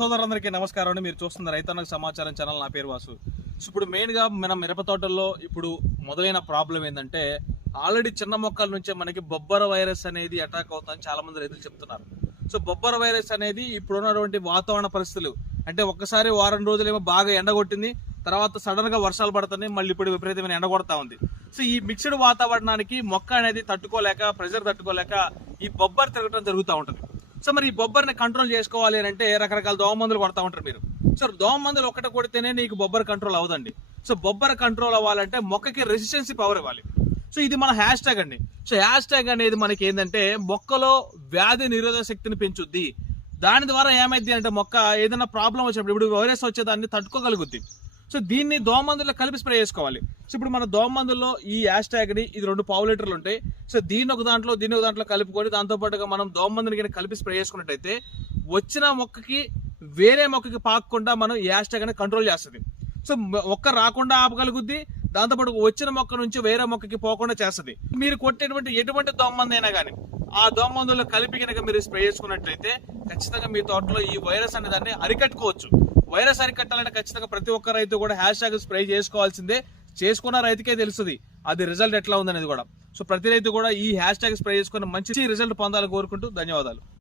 సోదరులందరికీ నమస్కారం అండి. మీరు చూస్తున్న రైతన్నకు సమాచారం ఛానల్. నా పేరు వాసు. సో ఇప్పుడు మెయిన్గా మన మిరప తోటల్లో ఇప్పుడు మొదలైన ప్రాబ్లం ఏంటంటే ఆల్రెడీ చిన్న మొక్కల నుంచే మనకి బొబ్బర వైరస్ అనేది అటాక్ అవుతుందని చాలా మంది రైతులు చెప్తున్నారు. సో బొబ్బర వైరస్ అనేది ఇప్పుడున్నటువంటి వాతావరణ పరిస్థితులు అంటే ఒక్కసారి వారం రోజులేమో బాగా ఎండగొట్టింది, తర్వాత సడన్ గా వర్షాలు పడుతున్నాయి, మళ్ళీ ఇప్పుడు విపరీతమైన ఎండ కొడతా ఉంది. సో ఈ మిక్స్డ్ వాతావరణానికి మొక్క అనేది తట్టుకోలేక, ప్రెషర్ తట్టుకోలేక ఈ బొబ్బర తిరగడం జరుగుతూ ఉంటుంది. సో మరి ఈ బొబ్బర్ని కంట్రోల్ చేసుకోవాలి అని అంటే రకరకాల దోమ మందులు కొడతా ఉంటారు మీరు. సో దోమ మందులు ఒకటి కొడితేనే నీకు బొబ్బర కంట్రోల్ అవ్వదండి. సో బొబ్బర కంట్రోల్ అవ్వాలంటే మొక్కకి రెసిస్టెన్సీ పవర్ ఇవ్వాలి. సో ఇది మన హ్యాష్ ట్యాగ్ అండి. సో హ్యాష్ ట్యాగ్ అనేది మనకి ఏంటంటే మొక్కలో వ్యాధి నిరోధక శక్తిని పెంచుద్ది. దాని ద్వారా ఏమైంది అంటే మొక్క ఏదైనా ప్రాబ్లం వచ్చినప్పుడు, ఇప్పుడు వైరస్ వచ్చేదాన్ని తట్టుకోగలుగుద్ది. సో దీన్ని దోమ మందుల్లో కలిపి స్ప్రే చేసుకోవాలి. సో ఇప్పుడు మన దోమ మందుల్లో ఈ హ్యాష్ ట్యాగ్ ని ఇది 2 పావు లీటర్లు ఉంటాయి. సో దీన్ని ఒక దాంట్లో కలుపుకొని దాంతో పాటుగా మనం దోమ మందుని కలిపి స్ప్రే చేసుకున్నట్టయితే వచ్చిన మొక్కకి వేరే మొక్కకి పాకకుండా మనం ఈ హ్యాష్ ట్యాగ్ అనేది కంట్రోల్ చేస్తుంది. సో మొక్క రాకుండా ఆపగలుగుద్ది, దాంతోపాటు వచ్చిన మొక్క నుంచి వేరే మొక్కకి పోకుండా చేస్తుంది. మీరు కొట్టేటువంటి ఎటువంటి దోమ మందు అయినా కానీ ఆ దోమ మందుల్లో కలిపి కనుక మీరు స్ప్రే చేసుకున్నట్లయితే ఖచ్చితంగా మీ తోటలో ఈ వైరస్ అనే దాన్ని అరికట్టుకోవచ్చు. వైరస్ అరికట్టాలంటే ఖచ్చితంగా ప్రతి ఒక్క రైతు కూడా హ్యాష్ ట్యాగ్ స్ప్రే చేసుకోవాల్సిందే. చేసుకున్న రైతుకే తెలుస్తుంది అది రిజల్ట్ ఎట్లా ఉందనేది కూడా. సో ప్రతి రైతు కూడా ఈ హ్యాష్ ట్యాగ్ స్ప్రే చేసుకుని మంచి రిజల్ట్ పొందాలని కోరుకుంటూ ధన్యవాదాలు.